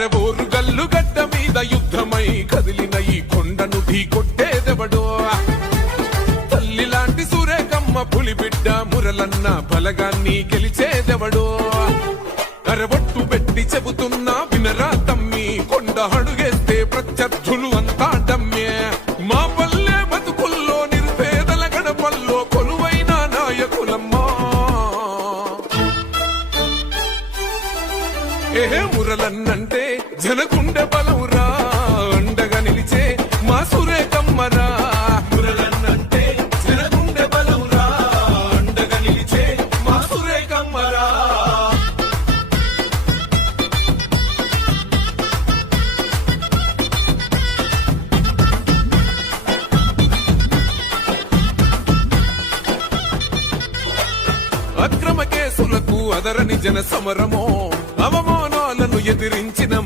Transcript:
అరవోరు గల్లు గడ్డ మీద యుద్ధమై కదిలిన ఈ కొండను ఢీ కొట్టేదెవడో తల్లి లాంటి సూరేకమ్మ పులిబిడ్డ మురలన్న బలగాన్ని గెలిచేదెవడో అరవట్టు పెట్టి చెబుతున్నా వినరా తమ్మి కొండ అడుగేస్తే ప్రత్యర్థులు అంతా డమ్మే మా పల్లె బతుకుల్లో నిరుపేదల గడపల్లో కొలువైన నాయకులమ్మా ఏ మురలన్నంటే జనగుండె బలవురా అండగా నిలిచే మా సురేకమ్మరా మురలన్నంటే జనగుండె బలవురా అండగా నిలిచే మా సురేకమ్మరా అక్రమ కేసులకు అదరని జన సమరమో అవమానాలను ఎదిరించిన